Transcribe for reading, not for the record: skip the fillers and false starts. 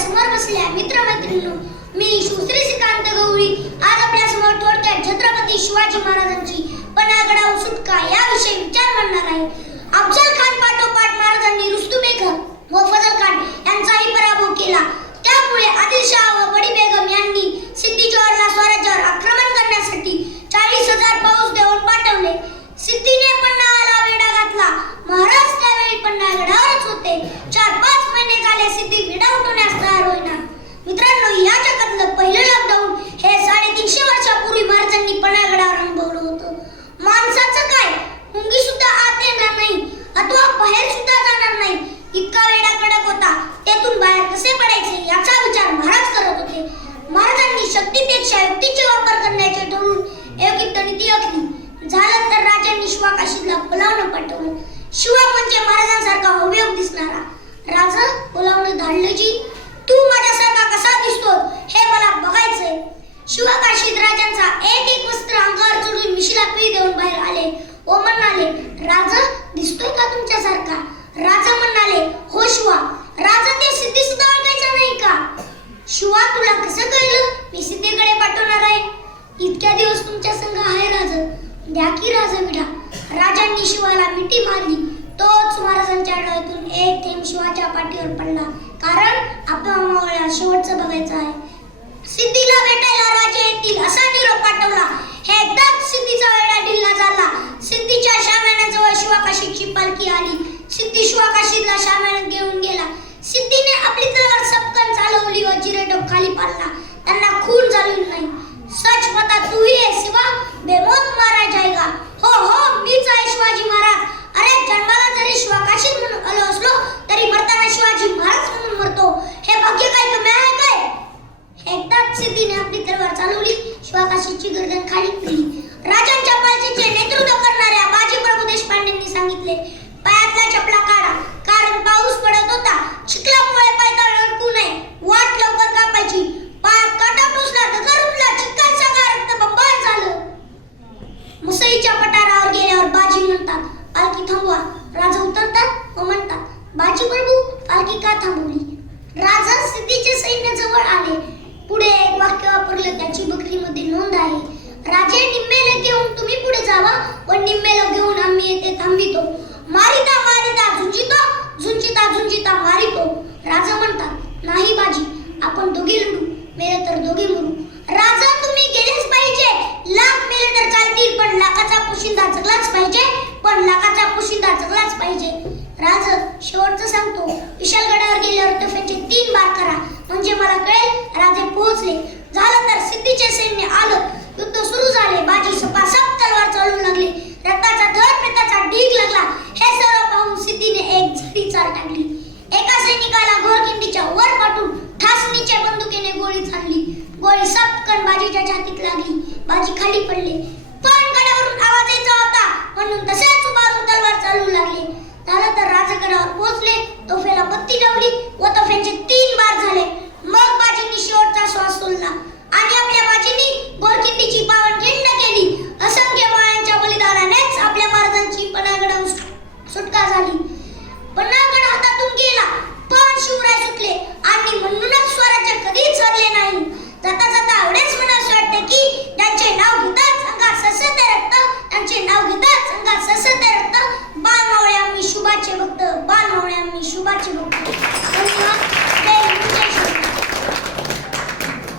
समोर बसल्या मित्रमैत्रिणींनो, मी श्री श्रीकांत गवळी आज आपल्या समोर थोडक्यात छत्रपती शिवाजी महाराजांची पन्हागडावर सुटका याविषयी विचार मांडणार आहे. अफजल खान पाठोपाठ महाराजांनी रुस्तुम बेगम व फजल खान यांचाही पराभव केला. त्यामुळे आदिलशाह व बडी बेगम यांनी सिद्दी जोहरला स्वराज्यावर आक्रमण करण्यासाठी 40,000 फौज देऊन पाठवले. सिद्दीने पन्हाळ्याला वेढा घातला. महाराज त्यावेळी पन्हागडावरच होते. 4-5 महिने झाले सिद्दी वेढा उठवण्यास तयार होईना. मित्रांनो, या जगातलं पहिलं लॉकडाऊन हे 350 वर्षापूर्वी महाराजांनी पन्हागडावर अनुभवलं होतं. माणसाचं काय, मुंगी सुद्धा आत येणार नाही अथवा बाहेर सुद्धा जाणार नाही, इतका वेढा कडक होता. त्यातून बाहेर कसे पडायचे याचा विचार महाराज करत होते. महाराजांनी शक्तीपेक्षा युक्तीचा वापर करण्याचे ठरवून एक युद्धनीती आखली. झालं तर राजांनी शिवा काशीदला बोलावणं पाठवलं. शिवा म्हणजे महाराजांसारखा हुबेहूब दिसणारा. राजा बोलावणं धाडलं जी, तू माझ्यासारखा कसा दिसतो हे मला बघायचंय. शिवा काशीद राजांचा एक वस्त्र अंगावर चढून मिशीला पी देऊन बाहेर आले व म्हणाले, राजा दिसतोय का तुमच्यासारखा? राजा म्हणाले, हो शिवा. राजा ते सिद्धी सुद्धा ओळखायचा नाही का? शिवा, तुला कसं कळलं मी सिद्धीकडे पाठवणार आहे? इतक्या दिवस तुमच्या संग आहे राजा, द्या की राजा विडा. राजांनी शिवाला मिठी मारली. तोच महाराजांच्या डोळ्यातून एक थेंब शिवाच्या पाठीवर पडला. कारण आपल्याला शेवटचं बघायचं आहे. सिद्धीला भेटायला राजे येतील असा निरोप पाठवला. हे एकदाच सिद्धीचा वेढा ढिल्ला झाला. सिद्धीच्या शाम्यानाजवळ शिवा काशीदची पालखी आली. सिद्धी शिवा काशीदला शाम्यानात घेऊन गेला. सिद्धीने आपली तलवार सपकन चालवली व जिरेटोप खाली पाडला. त्यांना खून झाली नाही. सच बता, तू ही है शिवा, बेमौत मारा जाएगा. हो हो, मीच आहे शिवाजी महाराज. अरे, जन्माला जरी शिवा काशीद म्हणून आलो असलो तरी मरताना शिवाजी महाराज म्हणून मरतो. हे भाग्य काय कमी आहे काय? एकदाच सिद्धीने आपली तलवार चालवली. शिवा काशीदची गर्दन खाली गेली. राजांच्या पालखीचे नेतृत्व करणाऱ्या बाजी प्रभू देशपांडेंनी सांगितले, पायातला चपला काढा, कारण पाऊस पडत होता. चिखलामुळे पाय अडकू नये, वाट लवकर कापायची. पायात काटा टोचला, दगड उठला, चिखल सगळं रक्तबंबाळ झालं. मुसईच्या पठारावर गेल्यावर बाजी म्हणतात, पालखी थांबवा. राजा उतरतात व म्हणतात, बाजी प्रभू पालखी का थांबवली? राजा सिद्धीचे सैन्य जवळ आले. पुढे एक वाक्य वापरलं, त्याची बकरीमध्ये नोंद आहे. राजे, निम्मेला घेऊन तुम्ही पुढे जावा व निम्मेला घेऊन आम्ही येथे थांबितो. मारिता मारिता झुंजितो, झुंजिता झुंजिता मारितो. राजा म्हणतात, नाही बाजी, आपण दोघे लढू, मेले तर दोघे मरू. राजा, तुम्ही गेलेच पाहिजे. लाख मेले तर चालतील, पण लाखाचा पोशिंदा जगलाच पाहिजे. पण लाखाचा पोशिंदा जगलाच पाहिजे. राजा, शेवटचं सांगतो, विशालगडावर गेल्यावर तोफांचे 3 बार करा, म्हणजे मला कळेल राजे पोहोचले. झालं तर सिद्धीचे सैन्य आलं. युद्ध सुरू झाले. बाजी सपासप तलवार चालवू लागले. रक्ताचा थर प्रेताचा ढीग लागला. हे सर्व पाहून सिद्धीने एक झडी चाल टाकली. एका सैनिकाला घोरखिंडीच्या वर पाठवून ठासणीच्या बंदुकीने गोळी झाडली. गोळी सपकन बाजीच्या छातीत लागली. बाजी खाली पडले. पण गडावरून आवाज यायचा होता म्हणून तसेच उभारून तलवार चालवू लागले. झालं तर राजगडावर पोहोचले. तोफेला बत्ती लावली व तोफांचे